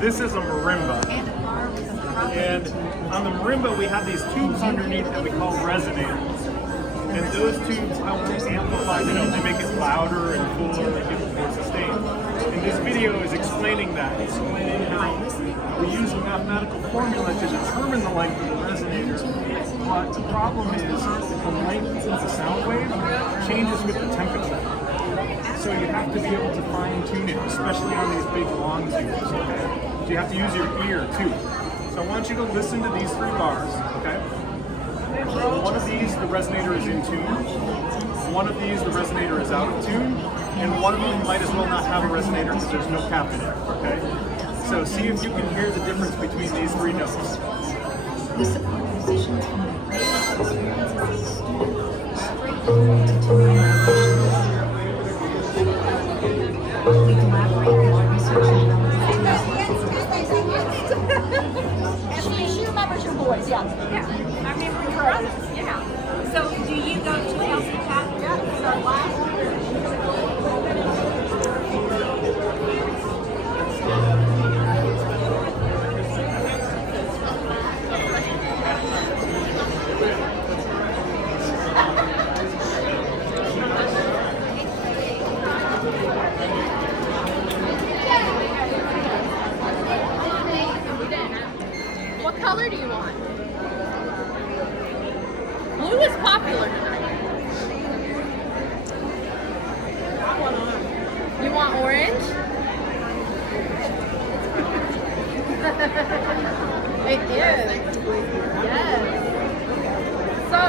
This is a marimba. And on the marimba, we have these tubes underneath that we call resonators. And those tubes help to amplify the note. They make it louder and cooler and give it more sustain. And this video is explaining that, explaining how we use a mathematical formula to determine the length of the resonator. But the problem is the length of the sound wave changes with the temperature. So you have to be able to fine tune it, especially on these big long tubes. Okay? So you have to use your ear too. So I want you to listen to these 3 bars, okay? One of these, the resonator is in tune. One of these, the resonator is out of tune. And one of them might as well not have a resonator because there's no cap in it, okay? So see if you can hear the difference between these 3 notes. We support musicians from the greatest experiences as students, straight to we collaborate with research and She remembers your boys, yeah. Yeah, I remember your brothers, yeah. So do you go to Kelsey Catholic? Yeah, this is our last year. What color do you want? Blue is popular tonight. You want orange? It is. Yes. So,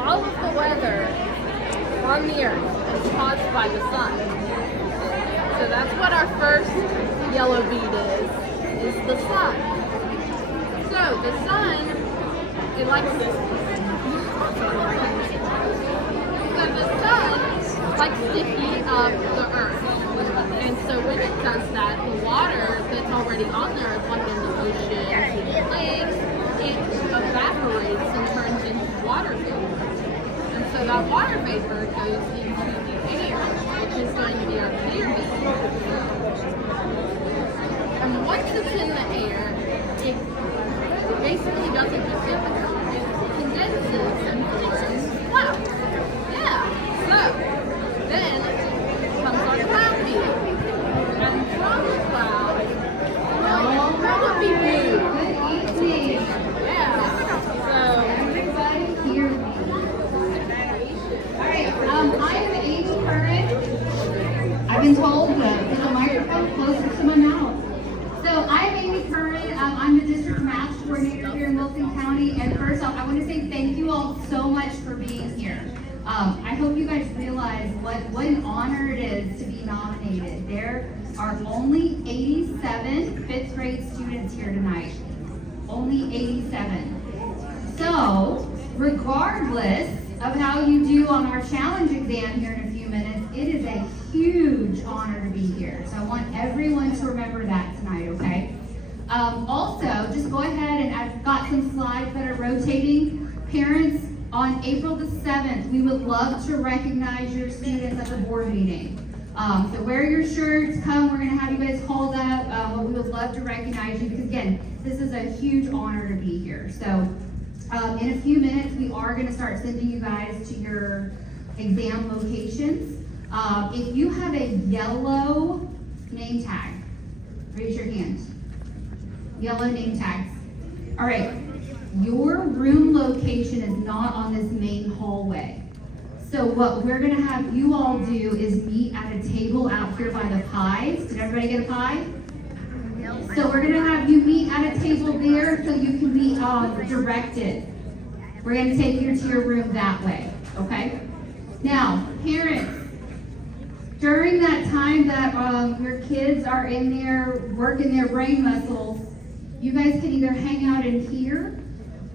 all of the weather on the earth is caused by the sun. So that's what our first yellow bead is the sun. So the sun, it likes this. So the sun likes to heat up the earth. And so when it does that, the water that's already on the earth, like in the ocean and the lakes, it evaporates and turns into water vapor. And so that water vapor goes into the air, which is going to be our clear bead. And once it's in the air, it basically doesn't just get the color, it condenses and forms clouds. Yeah. So then comes our cloud bead. And from the cloud, well, will be blue. Yeah. So Everybody hear me. Alright, I am Amy Curran. I've been told to put the microphone closer to my mouth. So I'm Amy Curran. I'm the district math coordinator here in Wilson County. And first off, I want to say thank you all so much for being here. I hope you guys realize what an honor it is to be nominated. There are only 87 fifth grade students here tonight. Only 87. So, regardless of how you do on our challenge exam here in a few minutes, it is a huge honor to be here. So I want everyone to remember that tonight, okay? Also, just go ahead and I've got some slides that are rotating. Parents, on April the 7th, we would love to recognize your students at the board meeting. So wear your shirts, come, we're gonna have you guys called up. But we would love to recognize you because again, this is a huge honor to be here. So in a few minutes, we are gonna start sending you guys to your exam locations. If you have a yellow name tag, raise your hand. Yellow name tags. All right, your room location is not on this main hallway. So what we're gonna have you all do is meet at a table out here by the pies. Did everybody get a pie? So we're gonna have you meet at a table there so you can be directed. We're gonna take you to your room that way, okay? Now, parents, during that time that your kids are in there working their brain muscles, you guys can either hang out in here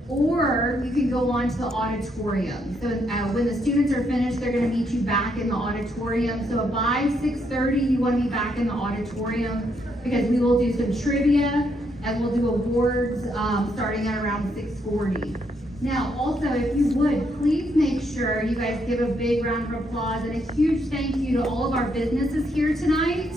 or you can go on to the auditorium. So when the students are finished, they're gonna meet you back in the auditorium. So by 6:30, you wanna be back in the auditorium because we will do some trivia and we'll do awards starting at around 6:40. Now, also, if you would, please make sure you guys give a big round of applause and a huge thank you to all of our businesses here tonight.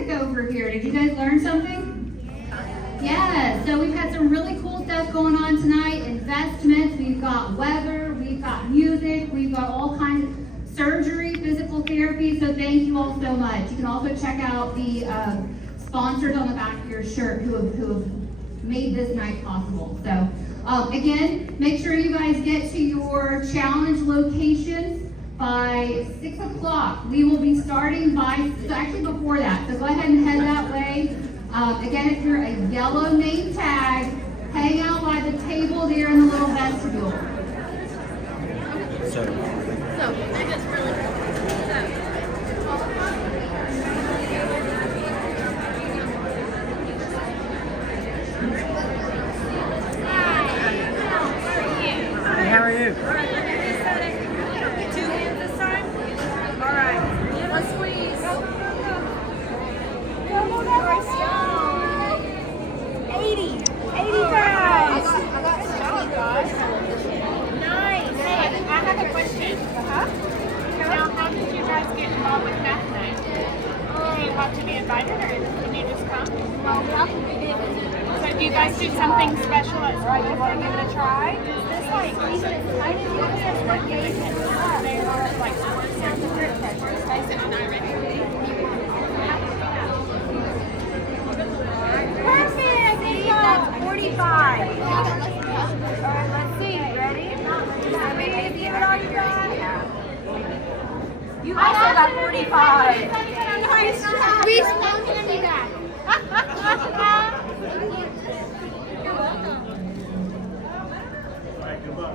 music over here. Did you guys learn something? Yeah, so we've had some really cool stuff going on tonight. Investments, we've got weather, we've got music, we've got all kinds of surgery, physical therapy. So thank you all so much. You can also check out the sponsors on the back of your shirt who have made this night possible. So again, make sure you guys get to your challenge locations by 6 o'clock. We will be starting actually before that. So go ahead and head that way. Again, if you're a yellow name tag, hang out by the table there in the little vestibule. So I just really How are you? 2 hands this time? All right. Let's squeeze. Go, go, go. Go, go, go, go. 80. 80 guys. I got some guys. Nice. Hey, I have a question. Now, how did you guys get involved with Math Night? Do you have to be invited or can you just come? Well, we have to be invited. So do you guys do something special at school? You want to give it a try? Is this like, I didn't know this what games they are like sports and first Tyson and I ready. Perfect! That's 45. Alright, let's see. Ready? Everybody give it all you got? You also got 45. Nice job. We spawned to do that. You're welcome. All right, good luck.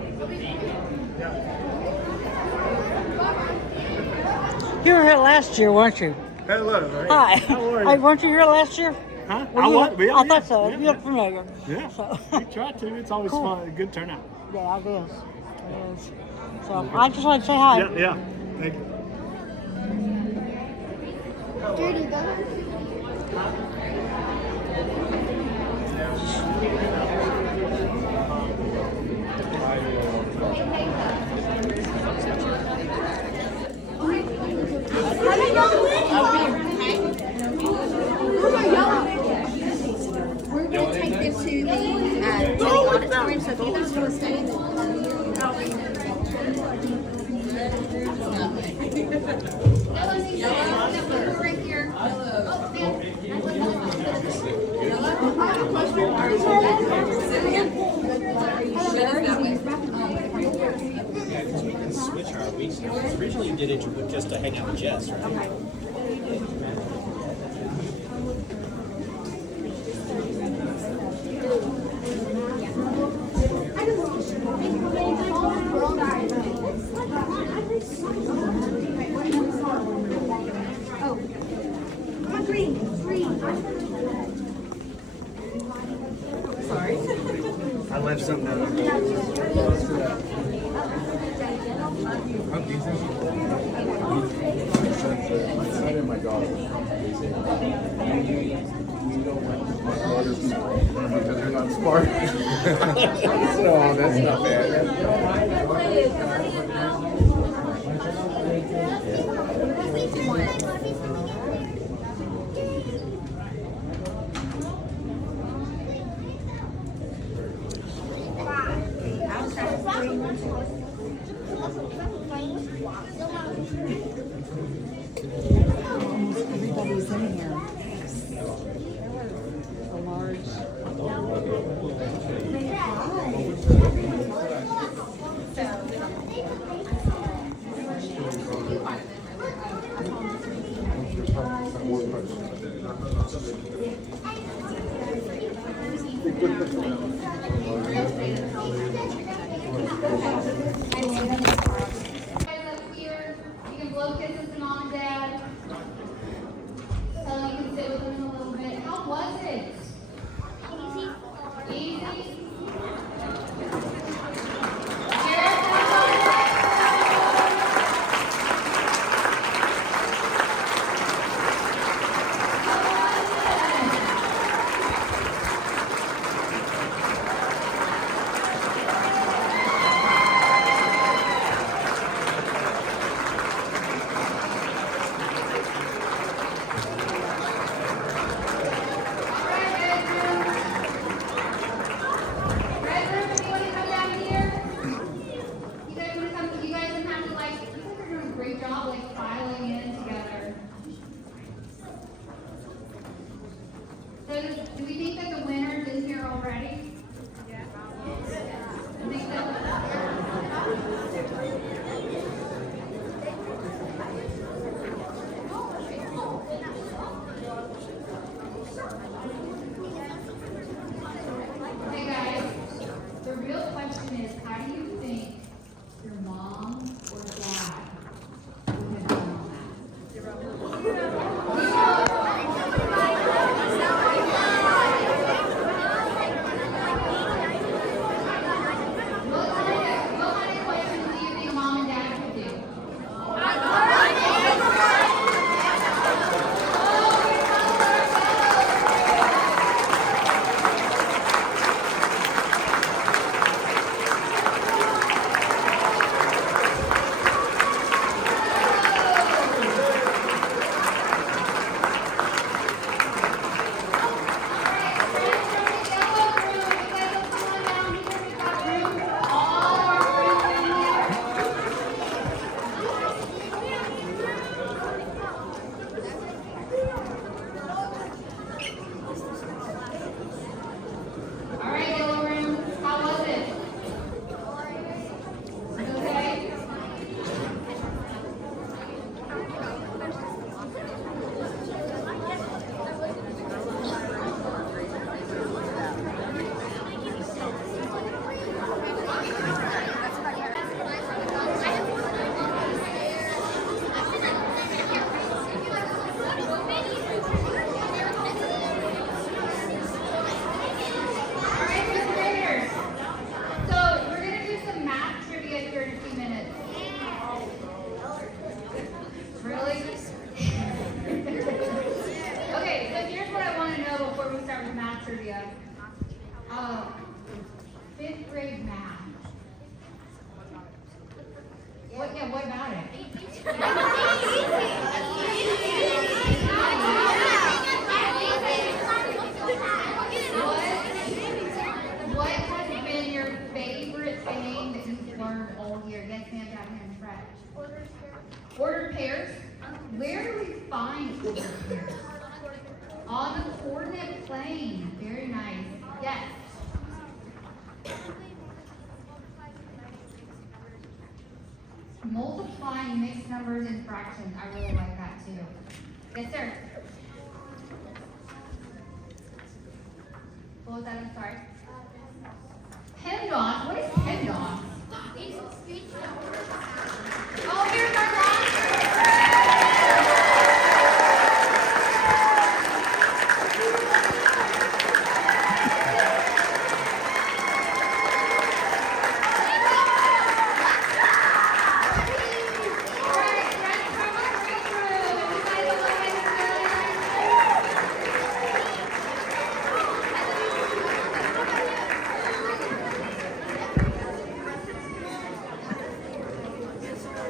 You were here last year, weren't you? Hello. Hi. How are you? Hey, weren't you here last year? Huh? Were I you was. here? Yeah, I thought so. yeah, You look familiar. Yeah. So, We try to. It's always Cool. fun. A good turnout. yeah, it is. It is. So I just wanted to say hi. Yeah. Thank you. We're going to take them to the auditorium, so if you guys want to stay in the Right here. We can switch our weeks. Originally you did it with just to hang out with Jess, right? I left something out. Because they're not smart. So that's not bad. everybody's in here. A large. Here, you can blow kisses to mom and dad. Tell them you can sit with them in a little bit. How was it? Easy. Easy? Jared, how was it? How was it? So do we think that the winner's in here already? I think Okay guys, the real question is, how do you think your mom or dad would have done on that? What kind of questions do you think mom and dad would do? All right, yellow room, how was it? Okay? All right, fifth graders. So we're gonna do some math trivia here in a few minutes. Really? Okay, so here's what I want to know before we start with math trivia. Fifth grade math. What about it? What has been your favorite thing that you've learned all year? Yes, ma'am, down here in front. Ordered pairs? Where do we find ordered pairs? On the coordinate plane. Very nice. Yes. Multiplying mixed numbers and fractions. I really like that too. Yes, sir. What was that? I'm sorry. PEMDAS? What is PEMDAS? Oh, here's our class. All right, friends from our break room. If you guys don't want to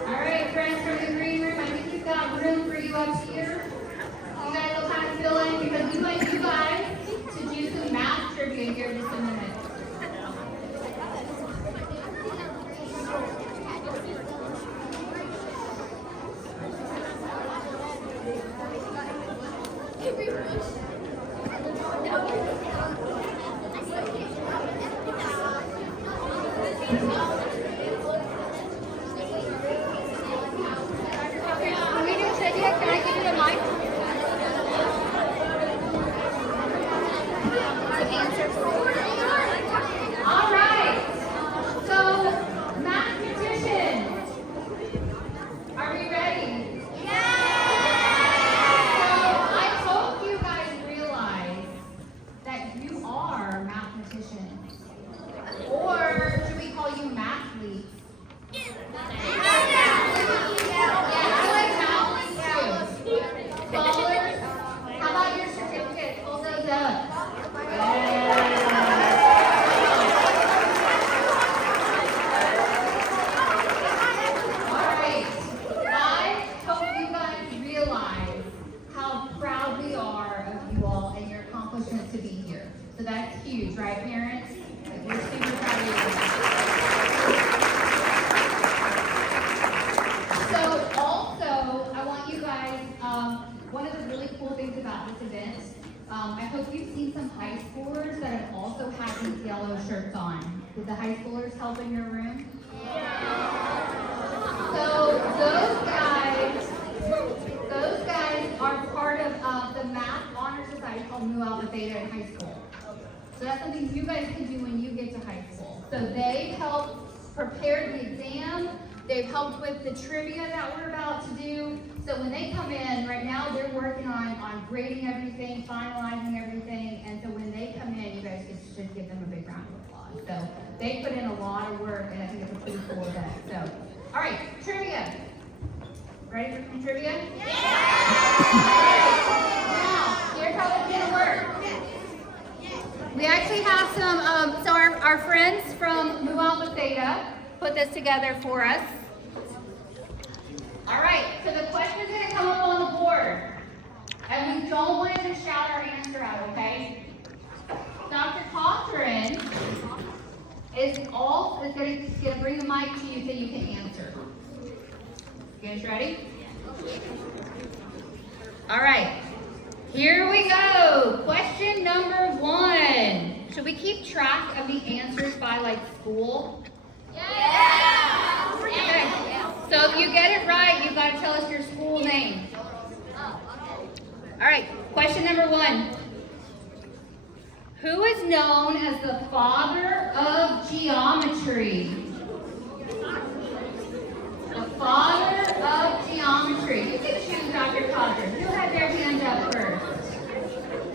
All right, friends from the green room, I think we've got room for you up here. You guys will kind of fill in because we want you guys to do some math trivia here in just a minute. Okay, can we do trivia? Can I give you the mic? All right. So, mathematicians, are we ready? So, I hope you guys realize that you are mathematicians. Or should we call you mathletes? I like mathletes too. Scholars, how about your certificates? Hold those up. Alright, I hope you guys realize how proud we are of you all and your accomplishments to be here. So that's huge, right, parents? Like, we're super proud of you. So also, I want you guys, one of the really cool things about this event I hope you've seen some high schoolers that have also had these yellow shirts on. Did the high schoolers help in your room? So those guys are part of the Math Honor Society called Mu Alpha Theta in high school. So that's something you guys can do when you get to high school. So they help prepare the exam. They've helped with the trivia that we're about to do. So when they come in, right now they're working on grading everything, finalizing everything. And so when they come in, you guys should give them a big round of applause. So they put in a lot of work, and I think it's a pretty cool event. So, all right, trivia. Ready for some trivia? Yeah! Now, here's how it's gonna work. We actually have some, so our friends from Mu Alpha Theta put this together for us. All right, so the question's gonna come up on the board. And we don't want to just shout our answer out, okay? Dr. Cochran is gonna bring the mic to you so you can answer. You guys ready? All right, here we go. Question number 1. Should we keep track of the answers by like school? Yeah. Okay. So if you get it right, you've got to tell us your school name. All right, question number 1. Who is known as the father of geometry? The father of geometry. You can choose Dr. Cochran. Who had their hand up first?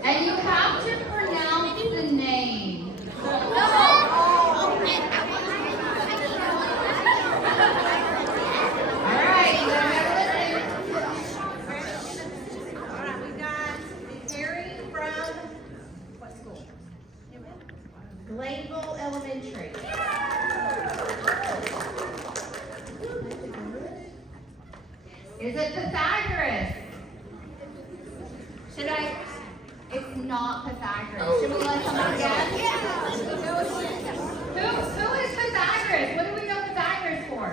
And you have to pronounce the name. All right, you better listen. All right, we got Harry from what school? Gladeville Elementary. Is it Pythagoras? It's not Pythagoras. Should we let someone guess? Who is Pythagoras? What do we know Pythagoras for?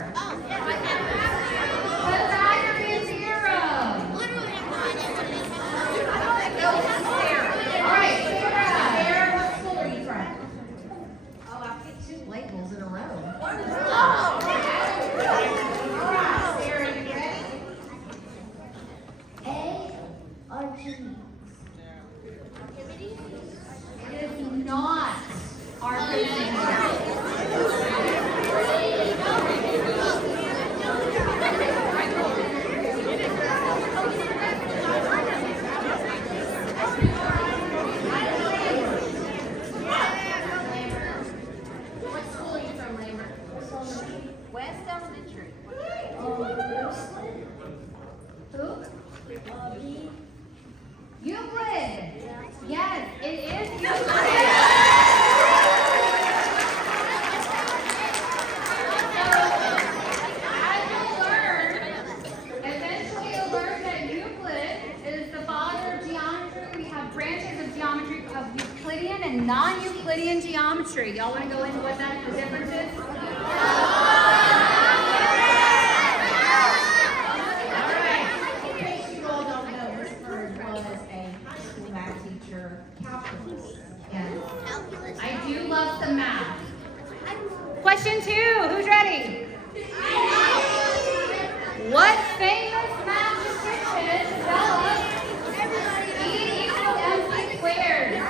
Pythagorean theorem. All right, Sarah, what school are you from? Oh, I picked 2 labels in a row. All right, Sarah, you ready? A or G? It is not What school are you from, Lambert? West Elementary. Who? Euclid. Yes, it is Euclid. Eventually you'll learn that Euclid is the father of geometry. We have branches of geometry of Euclidean and non-Euclidean geometry. Y'all want to go into what the difference is? In case you all don't know, Miss Bird was a high school math teacher, calculus. Yes. I do love some math. Question 2, who's ready? What famous mathematician developed E equals mc squared? I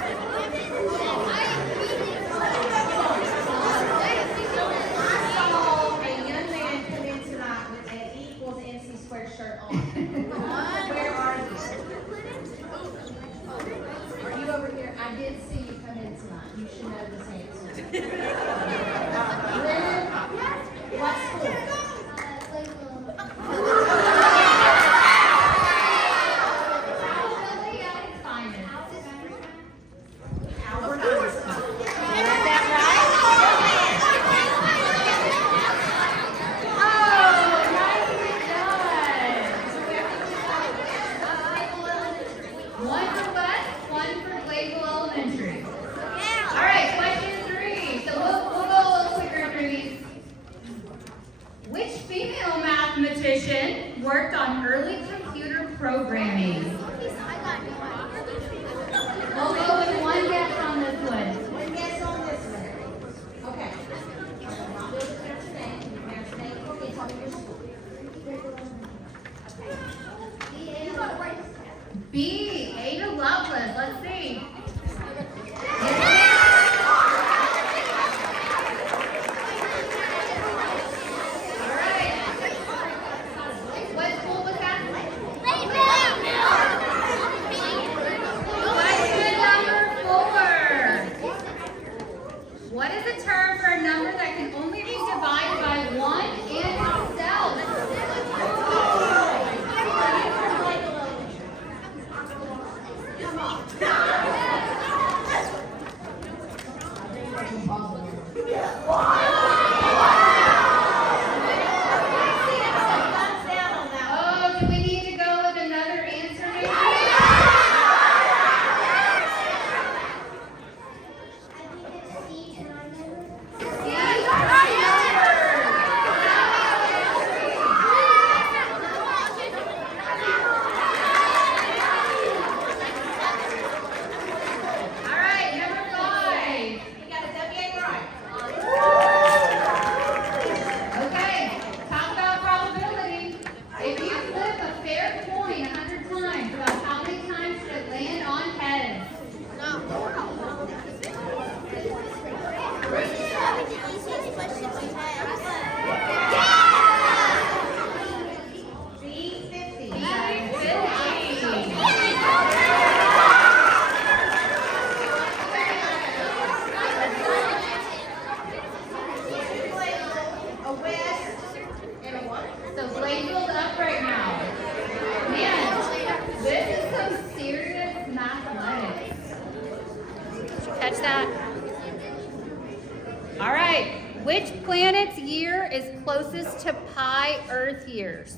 saw a young man come in tonight with an E equals MC squared shirt on. Where are you? Are you over here? I did see you come in tonight. You should know this answer. Leonard, what school? Probably at its finest. Albert Einstein. Is that right? Oh, nicely done. One for West, one for Gladeville Elementary. All right, question 3. So we'll go a little quicker through these. Which female mathematician worked on early computer programming? Oh, do we need to go with another answer maybe? All right, number 5. You got a W right. Okay, talk about probability. If you flip a fair coin 100 times, about how many times should it land on heads? B 50. 50. A west and a what? So Blazeville's up right now. Man, this is some serious mathematics. Catch that? All right. Which planet's year is closest to pi Earth years?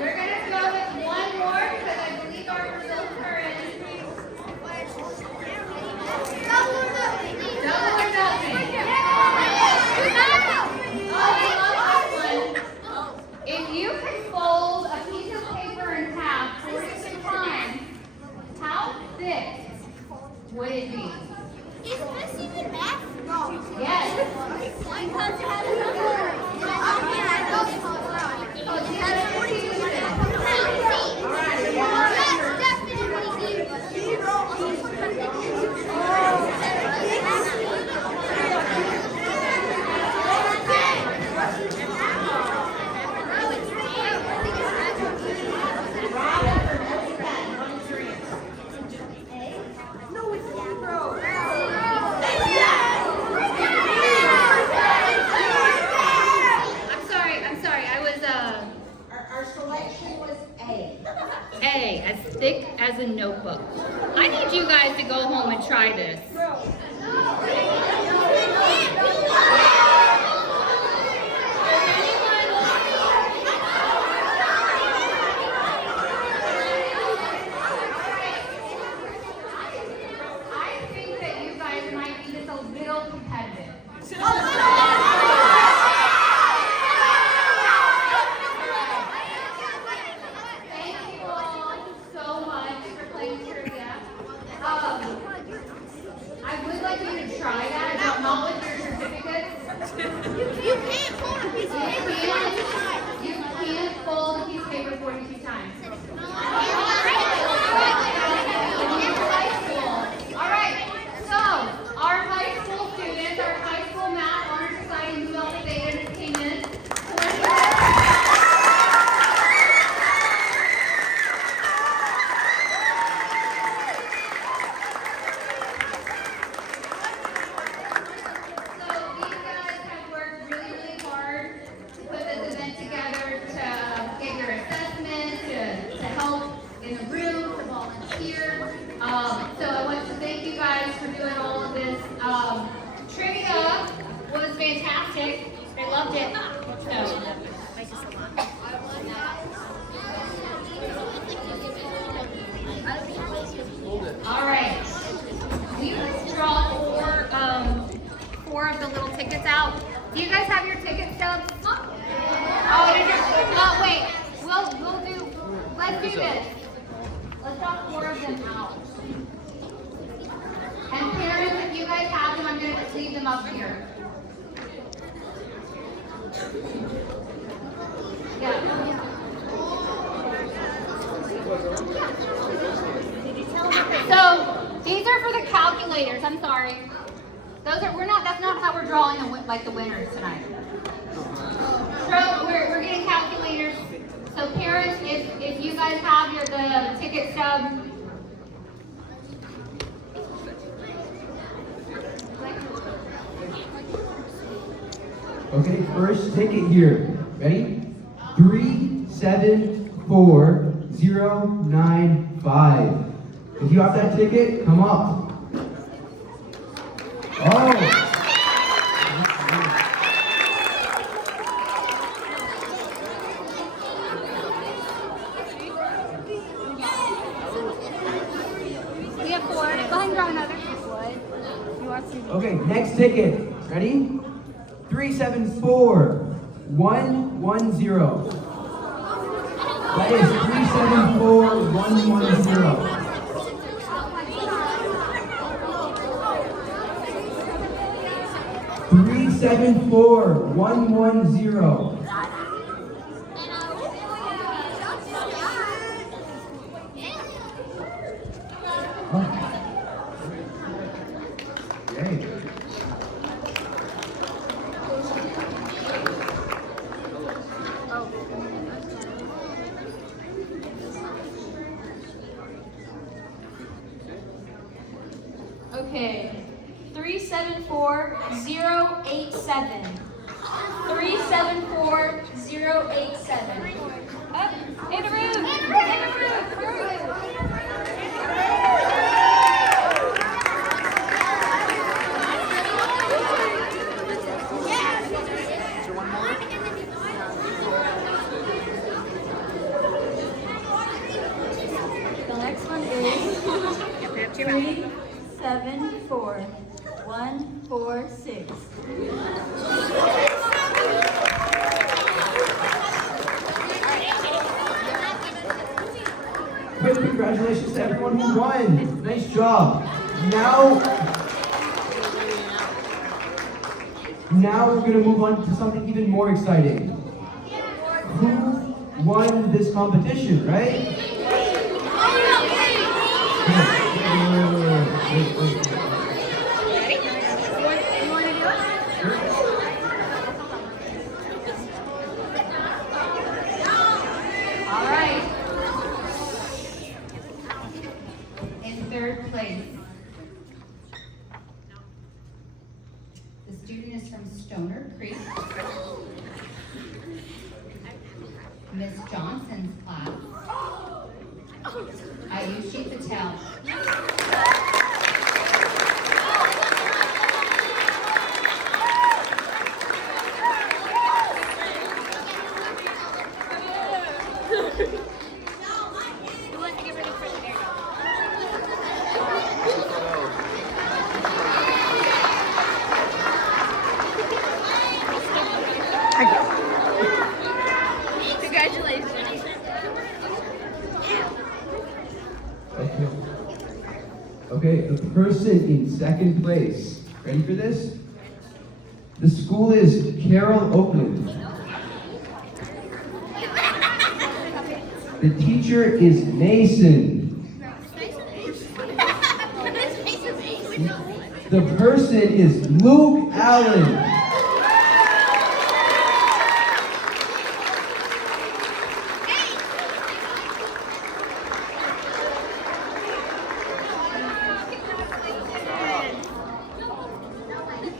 We're going to go with one more because I believe our results are in. Double or nothing. Oh, I love this one. If you could fold a piece of paper in half 42 times, how thick would it be? Is this even math? Yes. Oh, do you have a I'm sorry. I was Our selection was A. A, as thick as a notebook. I need you guys to go home and try this. I think that you guys might be just a little competitive. Thank you all so much for playing trivia. I would like you to try that, but not with your certificates. You can't hold a piece of paper. You can't fold a piece of paper 42 times. All right, so our high school students, our high school math honor society, New York State Entertainment. So these guys have worked really, really hard to put this event together, to get your assessment, to help in the room, to volunteer. So I want to thank you guys for doing all of this. Trivia was fantastic. I loved it. All right. We draw four of the little tickets out. Do you guys have your ticket stubs? Oh, wait. Let's do this. Let's draw 4 of them out. And parents, if you guys have them, I'm going to leave them up here. Yeah. So these are for the calculators. I'm sorry. Those are that's not how we're drawing the winners tonight. So we're getting calculators. So parents, if you guys have the ticket stub. Okay, first ticket here. Ready? 374095. If you have that ticket, come up. Oh! We have 4. Go ahead and draw another. Okay, next ticket. Ready? 374110. That is 374110. 374110. Great. Okay, 374087. 374087. Up, in the room. The next one is 374146. Quick congratulations to everyone who won. Nice job. Now we're going to move on to something even more exciting. Who won this competition, right? All right. In third place, the student is from Stoner Creek. Miss Johnson's class. Ayushi Patel. Congratulations. Okay, the person in second place. Ready for this? The school is Carroll Oakland. The teacher is Mason. The person is Luke Allen.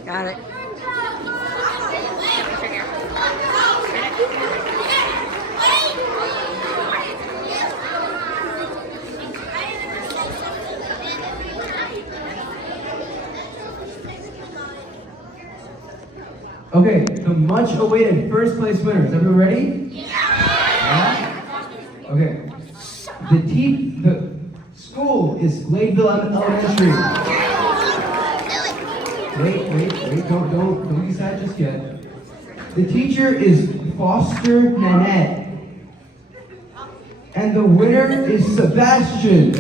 Got it. Okay, the much awaited first place winner. Is everyone ready? Yeah. Okay. The school is Gladeville Elementary. Wait, don't decide just yet. The teacher is Foster Nanette. And the winner is Sebastian.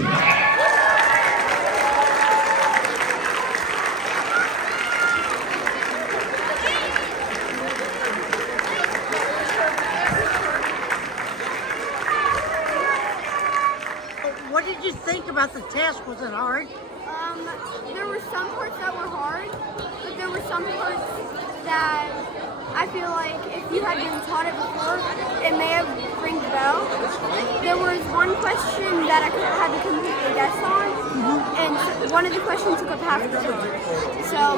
about the test? Was it hard? There were some parts that were hard, but there were some parts that I feel like if you had been taught it before, it may have ring the bell. There was one question that I had to completely guess on, and one of the questions took up half the time. So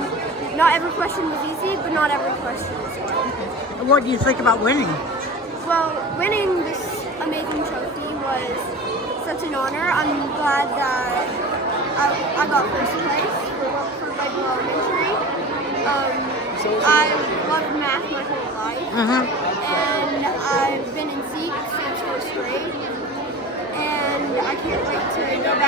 not every question was easy, but not every question was hard. What do you think about winning? Well, winning this amazing trophy was such an honor. I'm glad that I got first place for Leadville Elementary. I loved math my whole life, and I've been in Zeke since first grade, and I can't wait to go back